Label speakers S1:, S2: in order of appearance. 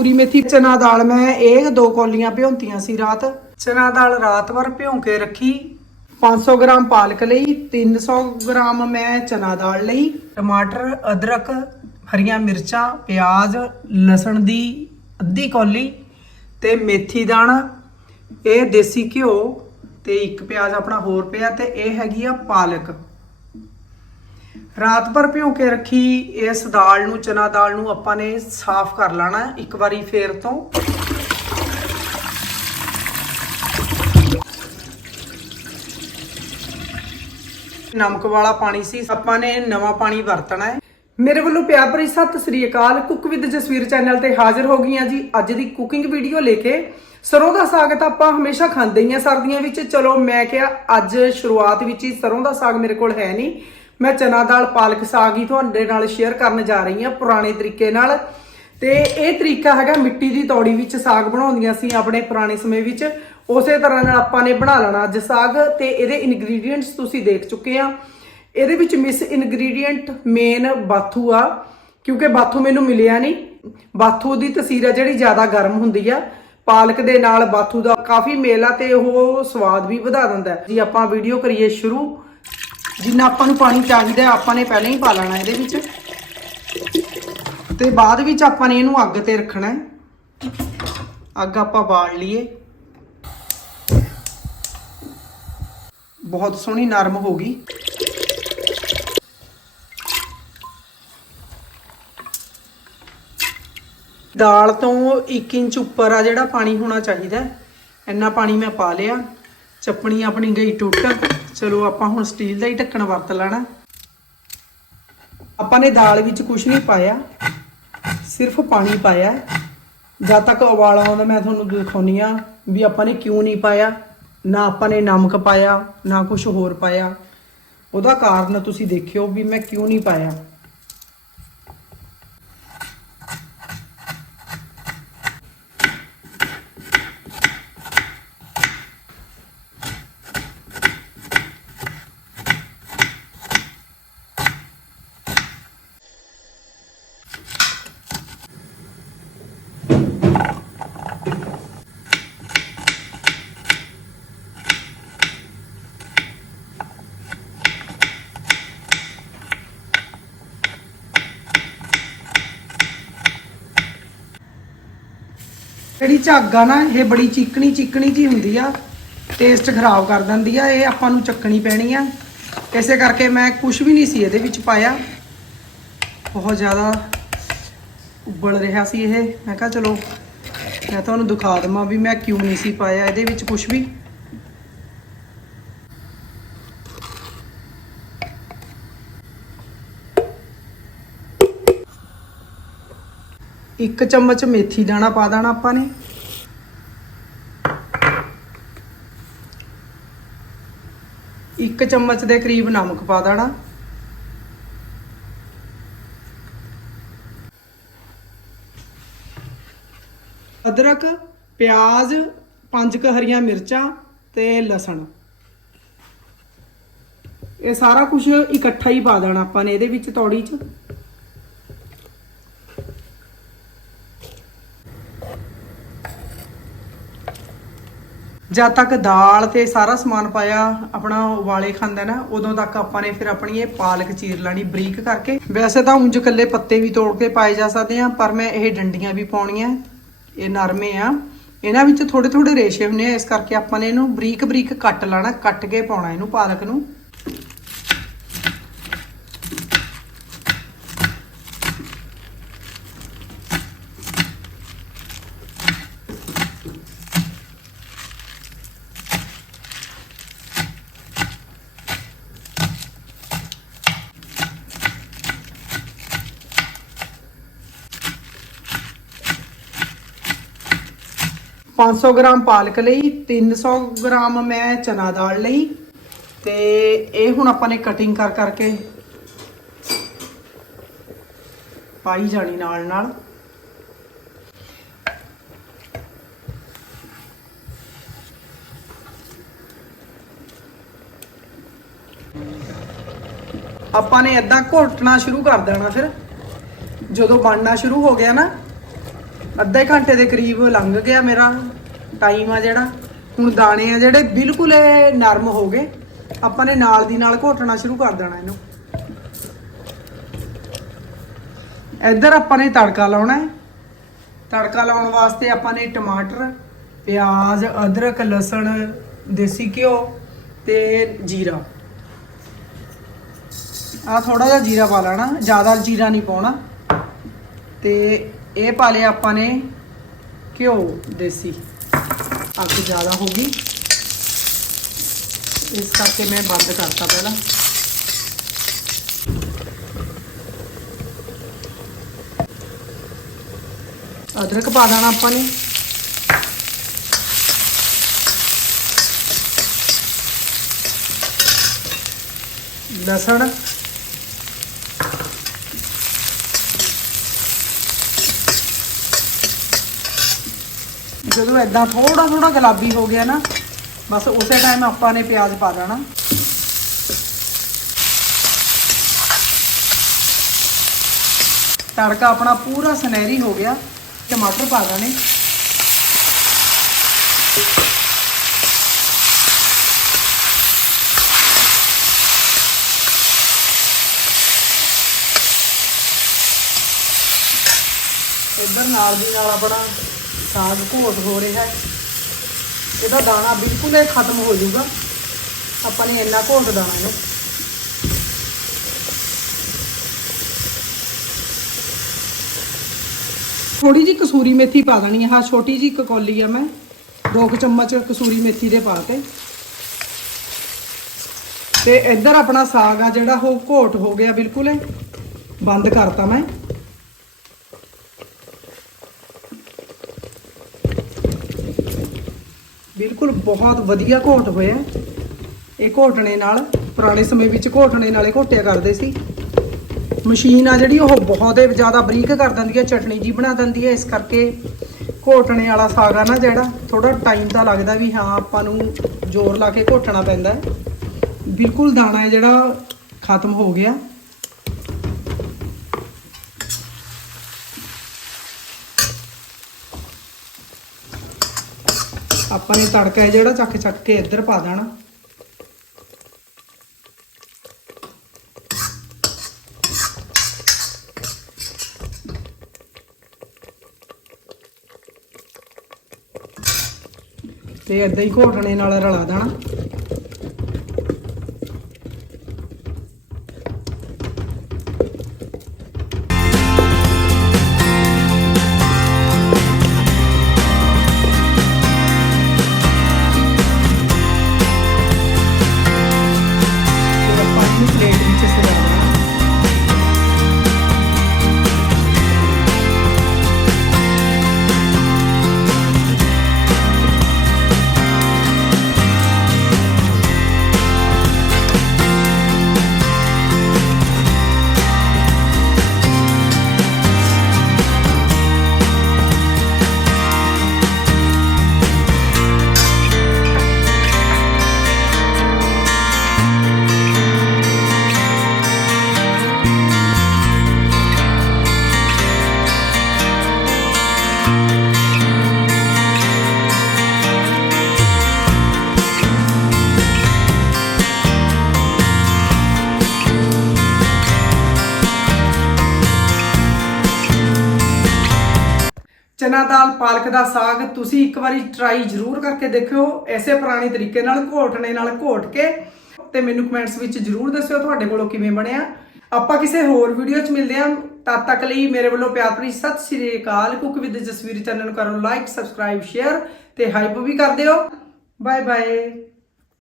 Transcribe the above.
S1: ਕਸੂਰੀ ਮੇਥੀ ਚਨਾ ਦਾਲ ਮੈਂ ਇਹ ਦੋ ਕੌਲੀਆਂ ਭਿਉਂਤੀਆਂ ਸੀ ਰਾਤ। ਚਨਾ ਦਾਲ ਰਾਤ ਭਰ ਭਿਉਂ ਕੇ ਰੱਖੀ। 500 ਗ੍ਰਾਮ ਪਾਲਕ ਲਈ 300 ਗ੍ਰਾਮ ਮੈਂ ਚਨਾ ਦਾਲ ਲਈ। ਟਮਾਟਰ ਅਦਰਕ ਹਰੀਆਂ ਮਿਰਚਾਂ ਪਿਆਜ਼ ਲਸਣ ਦੀ ਅੱਧੀ ਕੌਲੀ ਤੇ ਮੇਥੀ ਦਾਣਾ ਇਹ ਦੇਸੀ ਘਿਓ ਤੇ ਇੱਕ ਪਿਆਜ਼ ਆਪਣਾ ਹੋਰ ਪਿਆ ਤੇ ਇਹ ਹੈਗੀ ਆ ਪਾਲਕ। ਰਾਤ ਭਰ ਭਿਉਂ ਕੇ ਰੱਖੀ, ਇਸ ਦਾਲ ਨੂੰ, ਚਨਾ ਦਾਲ ਨੂੰ ਆਪਾਂ ਨੇ ਸਾਫ਼ ਕਰ ਲੈਣਾ ਇੱਕ ਵਾਰੀ ਫੇਰ ਤੋਂ। ਨਮਕ ਵਾਲਾ ਪਾਣੀ ਸੀ, ਆਪਾਂ ਨੇ ਨਵਾਂ ਪਾਣੀ ਵਰਤਣਾ ਹੈ। ਮੇਰੇ ਵੱਲੋਂ ਪਿਆਰ ਭਰੀ ਸਤਿ ਸ੍ਰੀ ਅਕਾਲ। ਕੁੱਕ ਵਿਦ ਜਸਵੀਰ ਚੈਨਲ ਤੇ ਹਾਜ਼ਰ ਹੋ ਗਈਆਂ ਜੀ ਅੱਜ ਦੀ ਕੁਕਿੰਗ ਵੀਡੀਓ ਲੈ ਕੇ। ਸਰੋਂ ਦਾ ਸਾਗ ਤਾਂ ਆਪਾਂ ਹਮੇਸ਼ਾ ਖਾਂਦੇ ਹੀ ਆ ਸਰਦੀਆਂ ਵਿੱਚ। ਚਲੋ, ਮੈਂ ਕਿਹਾ ਅੱਜ ਸ਼ੁਰੂਆਤ ਵਿੱਚ ਹੀ ਸਰੋਂ ਦਾ ਸਾਗ ਮੇਰੇ ਕੋਲ ਹੈ ਨਹੀਂ। ਮੈਂ ਚਨਾ ਦਾਲ ਪਾਲਕ ਸਾਗ ਹੀ ਤੁਹਾਡੇ ਨਾਲ ਸ਼ੇਅਰ ਕਰਨ ਜਾ ਰਹੀ ਹਾਂ ਪੁਰਾਣੇ ਤਰੀਕੇ ਨਾਲ। ਤੇ ਇਹ ਤਰੀਕਾ ਹੈਗਾ ਮਿੱਟੀ ਦੀ ਤੌੜੀ ਵਿੱਚ ਸਾਗ ਬਣਾਉਂਦੀਆਂ ਸੀ ਆਪਣੇ ਪੁਰਾਣੇ ਸਮੇਂ ਵਿੱਚ। ਉਸੇ ਤਰ੍ਹਾਂ ਨਾਲ ਆਪਾਂ ਨੇ ਬਣਾ ਲੈਣਾ ਅੱਜ ਸਾਗ ਤੇ ਇਹਦੇ ਇਨਗਰੀਡੀਅੰਟਸ ਤੁਸੀਂ ਦੇਖ ਚੁੱਕੇ ਆ ਇਹਦੇ ਵਿੱਚ ਮਿਸ ਇਨਗਰੀਡੀਅੰਟ ਮੇਨ ਬਾਥੂ ਆ, ਕਿਉਂਕਿ ਬਾਥੂ ਮੈਨੂੰ ਮਿਲਿਆ ਨਹੀਂ। ਬਾਥੂ ਦੀ ਤਸੀਰ ਆ ਜਿਹੜੀ ਜ਼ਿਆਦਾ ਗਰਮ ਹੁੰਦੀ ਆ। ਪਾਲਕ ਦੇ ਨਾਲ ਬਾਥੂ ਦਾ ਕਾਫੀ ਮੇਲ ਆ ਤੇ ਉਹ ਸਵਾਦ ਵੀ ਵਧਾ ਦਿੰਦਾ ਜੀ ਆਪਾਂ ਵੀਡੀਓ ਕਰੀਏ ਸ਼ੁਰੂ। ਜਿੰਨਾ ਆਪਾਂ ਨੂੰ ਪਾਣੀ ਚਾਹੀਦਾ, ਆਪਾਂ ਨੇ ਪਹਿਲਾਂ ਹੀ ਪਾ ਲੈਣਾ ਇਹਦੇ ਵਿੱਚ। ਤੇ ਬਾਅਦ ਵਿੱਚ ਆਪਾਂ ਨੇ ਇਹਨੂੰ ਅੱਗ ਤੇ ਰੱਖਣਾ ਹੈ। ਅੱਗ ਆਪਾਂ ਬਾਲ ਲਈਏ। ਬਹੁਤ ਸੋਹਣੀ ਨਰਮ ਹੋ ਗਈ। ਦਾਲ ਤੋਂ 1 ਇੰਚ ਉੱਪਰ ਆ ਜਿਹੜਾ ਪਾਣੀ ਹੋਣਾ ਚਾਹੀਦਾ ਇੰਨਾ ਪਾਣੀ ਮੈਂ ਪਾ ਲਿਆ। ਚੱਪਣੀ ਆਪਣੀ ਗਈ ਟੁੱਟ। ਚਲੋ ਆਪਾਂ ਹੁਣ ਸਟੀਲ ਦਾ ਹੀ ਢੱਕਣ ਵਰਤ ਲੈਣਾ। ਆਪਾਂ ਨੇ ਦਾਲ ਵਿੱਚ ਕੁਝ ਨਹੀਂ ਪਾਇਆ, ਸਿਰਫ ਪਾਣੀ ਪਾਇਆ। ਜਦ ਤੱਕ ਉਬਾਲ ਆਉਂਦਾ ਮੈਂ ਤੁਹਾਨੂੰ ਦਿਖਾਉਣੀ ਆ ਵੀ ਆਪਾਂ ਨੇ ਕਿਉਂ ਨਹੀਂ ਪਾਇਆ, ਨਾ ਆਪਾਂ ਨੇ ਨਮਕ ਪਾਇਆ, ਨਾ ਕੁਝ ਹੋਰ ਪਾਇਆ। ਉਹਦਾ ਕਾਰਨ ਤੁਸੀਂ ਦੇਖਿਓ ਵੀ ਮੈਂ ਕਿਉਂ ਨਹੀਂ ਪਾਇਆ। ਝੱਗ ਆ ਨਾ, ਇਹ ਬੜੀ ਚੀਕਣੀ ਚੀਕਣੀ ਜੀ ਹੁੰਦੀ ਆ ਟੇਸਟ ਖਰਾਬ ਕਰ ਦਿੰਦੀ ਆ, ਇਹ ਆਪਾਂ ਨੂੰ ਚੱਕਣੀ ਪੈਣੀ ਆ। ਇਸੇ ਕਰਕੇ ਮੈਂ ਕੁਝ ਵੀ ਨਹੀਂ ਸੀ ਇਹਦੇ ਵਿੱਚ ਪਾਇਆ। ਬਹੁਤ ਜ਼ਿਆਦਾ ਉਬਲ ਰਿਹਾ ਸੀ ਇਹ। ਮੈਂ ਕਿਹਾ ਚਲੋ, ਮੈਂ ਤੁਹਾਨੂੰ ਦਿਖਾ ਦਵਾਂ ਵੀ ਮੈਂ ਕਿਉਂ ਨਹੀਂ ਸੀ ਪਾਇਆ ਇਹਦੇ ਵਿੱਚ ਕੁਝ ਵੀ। ਇੱਕ ਚਮਚ ਮੇਥੀ ਦਾਣਾ ਪਾ ਦੇਣਾ ਆਪਾਂ ਨੇ। ਇੱਕ ਚਮਚ ਦੇ ਕਰੀਬ ਨਮਕ ਪਾ ਦੇਣਾ। ਅਦਰਕ, ਪਿਆਜ਼, ਪੰਜ ਕੁ ਹਰੀਆਂ ਮਿਰਚਾਂ ਤੇ ਲਸਣ। ਇਹ ਸਾਰਾ ਕੁਝ ਇਕੱਠਾ ਹੀ ਪਾ ਦੇਣਾ ਆਪਾਂ ਨੇ ਇਹਦੇ ਵਿੱਚ ਤੌੜੀ 'ਚ। ਜਦ ਤੱਕ ਦਾਲ ਤੇ ਸਾਰਾ ਸਮਾਨ ਪਾਇਆ ਆਪਣਾ ਉਬਾਲੇ ਖਾਂਦਾ ਨਾ, ਉਦੋਂ ਤੱਕ ਆਪਾਂ ਨੇ ਫਿਰ ਆਪਣੀ ਇਹ ਪਾਲਕ ਚੀਰ ਲੈਣੀ ਬਰੀਕ ਕਰਕੇ। ਵੈਸੇ ਤਾਂ ਉਂਝ ਕੱਲੇ ਪੱਤੇ ਵੀ ਤੋੜ ਕੇ ਪਾਏ ਜਾ ਸਕਦੇ ਆ, ਪਰ ਮੈਂ ਇਹ ਡੰਡੀਆਂ ਵੀ ਪਾਉਣੀਆਂ, ਇਹ ਨਰਮੇ ਆ। ਇਹਨਾਂ ਵਿੱਚ ਥੋੜੇ ਥੋੜੇ ਰੇਸ਼ੇ ਹੁੰਦੇ ਆ, ਇਸ ਕਰਕੇ ਆਪਾਂ ਨੇ ਇਹਨੂੰ ਬਰੀਕ ਬਰੀਕ ਕੱਟ ਲੈਣਾ, ਕੱਟ ਕੇ ਪਾਉਣਾ ਇਹਨੂੰ ਪਾਲਕ ਨੂੰ। ਪੰਜ ਸੌ ਗ੍ਰਾਮ ਪਾਲਕ ਲਈ 300 ਗ੍ਰਾਮ ਮੈਂ ਚਨਾ ਦਾਲ ਲਈ ਤੇ ਇਹ ਹੁਣ ਆਪਾਂ ਨੇ ਕਟਿੰਗ ਕਰ ਕਰਕੇ ਪਾਈ ਜਾਣੀ ਨਾਲ ਨਾਲ। ਆਪਾਂ ਨੇ ਇਦਾਂ ਘੋਟਣਾ ਸ਼ੁਰੂ ਕਰ ਦੇਣਾ ਫਿਰ। ਜਦੋਂ ਬਣਨਾ ਸ਼ੁਰੂ ਹੋ ਗਿਆ ਨਾ ਅੱਧੇ ਘੰਟੇ ਦੇ ਕਰੀਬ ਲੰਘ ਗਿਆ ਮੇਰਾ ਟਾਈਮ ਆ ਜਿਹੜਾ। ਹੁਣ ਦਾਣੇ ਆ ਜਿਹੜੇ ਬਿਲਕੁਲ ਨਰਮ ਹੋ ਗਏ। ਆਪਾਂ ਨੇ ਨਾਲ ਦੀ ਨਾਲ ਘੋਟਣਾ ਸ਼ੁਰੂ ਕਰ ਦੇਣਾ ਇਹਨੂੰ। ਇੱਧਰ ਆਪਾਂ ਨੇ ਤੜਕਾ ਲਾਉਣਾ ਹੈ। ਤੜਕਾ ਲਾਉਣ ਵਾਸਤੇ ਆਪਾਂ ਨੇ ਟਮਾਟਰ, ਪਿਆਜ਼, ਅਦਰਕ, ਲਸਣ, ਦੇਸੀ ਘਿਓ ਤੇ ਜੀਰਾ। ਆ ਥੋੜਾ ਜਿਹਾ ਜੀਰਾ ਪਾ ਲੈਣਾ, ਜ਼ਿਆਦਾ ਜੀਰਾ ਨਹੀਂ ਪਾਉਣਾ। ਤੇ ਇਹ ਪਾ ਲਿਆ ਆਪਾਂ ਨੇ ਘਿਓ ਦੇਸੀ। ਅੱਗ ਜ਼ਿਆਦਾ ਹੋ ਗਈ। ਇਸ ਕਰਕੇ ਮੈਂ ਬੰਦ ਕਰਤਾ ਪਹਿਲਾਂ। ਅਦਰਕ ਪਾ ਦੇਣਾ ਆਪਾਂ ਨੇ। ਲਸਣ। ਜਦੋਂ ਇਦਾਂ ਥੋੜਾ ਥੋੜਾ ਗੁਲਾਬੀ ਹੋ ਗਿਆ ਨਾ, ਬਸ ਉਸੇ ਟਾਈਮ ਆਪਾਂ ਨੇ ਪਿਆਜ਼ ਪਾ ਦੇਣਾ ਤੜਕਾ ਆਪਣਾ ਪੂਰਾ ਸੁਨਹਿਰੀ ਹੋ ਗਿਆ, ਟਮਾਟਰ ਪਾ ਦੇਣੇ ਇੱਧਰ ਨਾਲ ਦੀ ਨਾਲ ਆਪਣਾ ਸਾਗ ਘੋਟ ਹੋ ਰਿਹਾ ਹੈ। ਇਹਦਾ ਦਾਣਾ ਬਿਲਕੁਲ ਹੀ ਖਤਮ ਹੋ ਜਾਊਗਾ। ਆਪਾਂ ਨੇ ਇੰਨਾ ਘੋਟ ਦਾਣਾ ਇਹਨੂੰ। ਥੋੜੀ ਜੀ ਕਸੂਰੀ ਮੇਥੀ ਪਾ ਦੇਣੀ ਹੈ। ਹਾਂ, ਛੋਟੀ ਜੀ ਇੱਕ ਕੌਲੀ ਆ ਮੈਂ। ਦੋ ਕੁ ਚਮਚ ਕਸੂਰੀ ਮੇਥੀ ਦੇ ਪਾ ਕੇ। ਤੇ ਇੱਧਰ ਆਪਣਾ ਸਾਗ ਆ ਜਿਹੜਾ ਉਹ ਘੋਟ ਹੋ ਗਿਆ ਬਿਲਕੁਲ। ਬੰਦ ਕਰਤਾ ਮੈਂ। ਬਿਲਕੁਲ ਬਹੁਤ ਵਧੀਆ ਘੋਟ ਹੋਇਆ ਇਹ ਘੋਟਣੇ ਨਾਲ, ਪੁਰਾਣੇ ਸਮੇਂ ਵਿੱਚ ਘੋਟਣੇ ਨਾਲੇ ਘੋਟਿਆ ਕਰਦੇ ਸੀ। ਮਸ਼ੀਨ ਆ ਜਿਹੜੀ, ਉਹ ਬਹੁਤ ਹੀ ਜ਼ਿਆਦਾ ਬਰੀਕ ਕਰ ਦਿੰਦੀ ਹੈ, ਚਟਣੀ ਜੀ ਬਣਾ ਦਿੰਦੀ ਹੈ। ਇਸ ਕਰਕੇ ਘੋਟਣੇ ਵਾਲਾ ਸਾਗ ਆ ਨਾ ਜਿਹੜਾ ਥੋੜਾ ਟਾਈਮ ਤਾਂ ਲੱਗਦਾ ਵੀ ਹਾਂ, ਆਪਾਂ ਨੂੰ ਜ਼ੋਰ ਲਾ ਕੇ ਘੋਟਣਾ ਪੈਂਦਾ ਹੈ। ਬਿਲਕੁਲ ਦਾਣਾ ਹੈ ਜਿਹੜਾ ਖਤਮ ਹੋ ਗਿਆ। ਆਪਾਂ ਨੇ ਤੜਕਾ ਹੈ ਜਿਹੜਾ ਚੱਕ ਚੱਕ ਕੇ ਇੱਧਰ ਪਾ ਦੇਣਾ। ਤੇ ਏਦਾਂ ਹੀ ਘੋਟਣੇ ਨਾਲ ਰਲਾ ਦੇਣਾ। ਚਨਾ ਦਾਲ ਪਾਲਕ ਦਾ ਸਾਗ ਤੁਸੀਂ ਇੱਕ ਵਾਰੀ ਟਰਾਈ ਜ਼ਰੂਰ ਕਰਕੇ ਦੇਖਿਓ। ਐਸੇ ਪੁਰਾਣੇ ਤਰੀਕੇ ਨਾਲ ਘੋਟਣੇ ਨਾਲ ਘੋਟ ਕੇ ਤੇ ਮੈਨੂੰ ਕਮੈਂਟਸ ਵਿੱਚ ਜ਼ਰੂਰ ਦੱਸਿਓ ਤੁਹਾਡੇ ਕੋਲੋਂ ਕਿਵੇਂ ਬਣਿਆ। ਆਪਾਂ ਕਿਸੇ ਹੋਰ ਵੀਡੀਓ 'ਚ ਮਿਲਦੇ ਹਾਂ। ਤਦ ਤੱਕ ਲਈ ਮੇਰੇ ਵੱਲੋਂ ਪਿਆਰ ਭਰੀ ਸਤਿ ਸ਼੍ਰੀ ਅਕਾਲ। ਕੁੱਕ ਵਿਦ ਜਸਵੀਰ ਚੈਨਲ ਨੂੰ ਕਰੋ ਲਾਈਕ ਸਬਸਕ੍ਰਾਈਬ ਸ਼ੇਅਰ ਤੇ ਹਾਈਪ ਵੀ ਕਰ ਦਿਓ। Bye bye